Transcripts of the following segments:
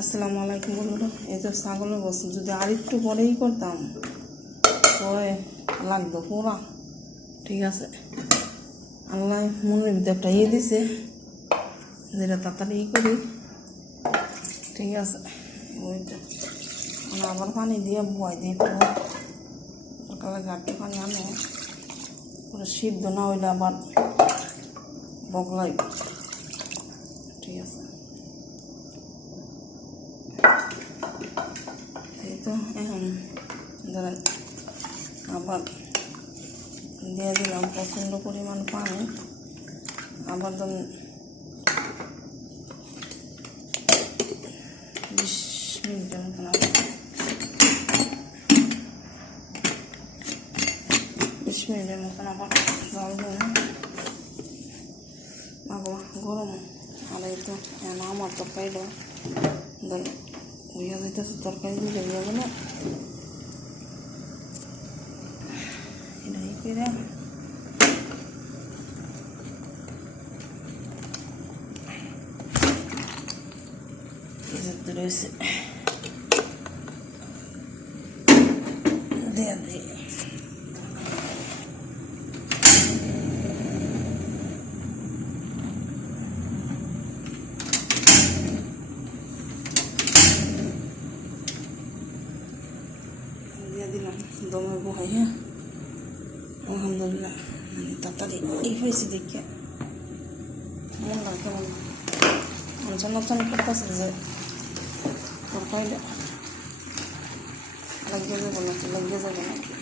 আসসালামু আলাইকুম বন্ধুরা। এই তো ছাগলের বস্তু যদি আর একটু পরেই করতাম, পরে লাগতো পুরা। ঠিক আছে? আল্লাহ মনের ভিতরে একটা ইয়ে দিছে, যেটা তাড়াতাড়ি করি। ঠিক আছে? ওইটা মানে আবার পানি দিয়ে বয় দিয়ে একটু। সকালে গাড়টি পানি আনো, পুরো সিদ্ধ না হইলে আবার বগলাই। ঠিক আছে? তো এখন ধরেন আবার দিয়ে দিলাম প্রচণ্ড পরিমাণ পানি। আবার ধরেন বিশ মিনিটের মতন বিশ মিনিটের মতন আবার জল বাবা গরম। আর এই তো আমার তরকারিটা Voy ahorita a soltar caído de diagonal. Y ahí queda. Eso es de arriba. দিলাম। দমে বহাই হ্যাঁ আলহামদুলিল্লাহ। মানে তাড়াতাড়ি এই হয়েছে দেখে। মন লাগে কেমন মন নচন করতেছে যে তরকারিটা লাগিয়ে যাবে নাকি, লাগিয়ে যাবে নাকি?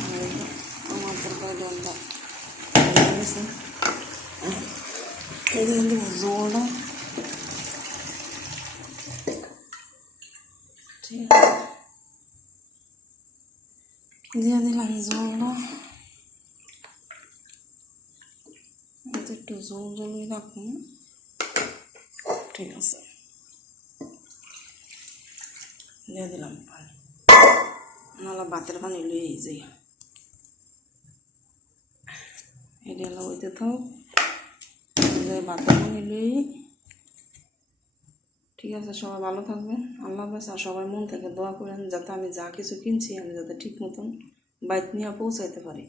আর এই যে আমার তরকারিটা আমরা হয়ে গেছে এই দিয়ে দিব জোরটা ঠিক আছে দিয়ে দিলাম জলটা একটু জল জলই রাখুন ঠিক আছে দিয়ে দিলাম পানি নাহলে ভাতের পানি লই যাই এটা হলো ওইতে থাক ভাতের পানি লই ঠিক আছে, সবাই ভালো থাকবেন। আল্লাহ হাফেজ, আর সবাই মন থেকে দোয়া করেন যাতে আমি যা কিছু কিনছি আমি যাতে ঠিক মতন বাইক নিয়ে পৌঁছাইতে পারি।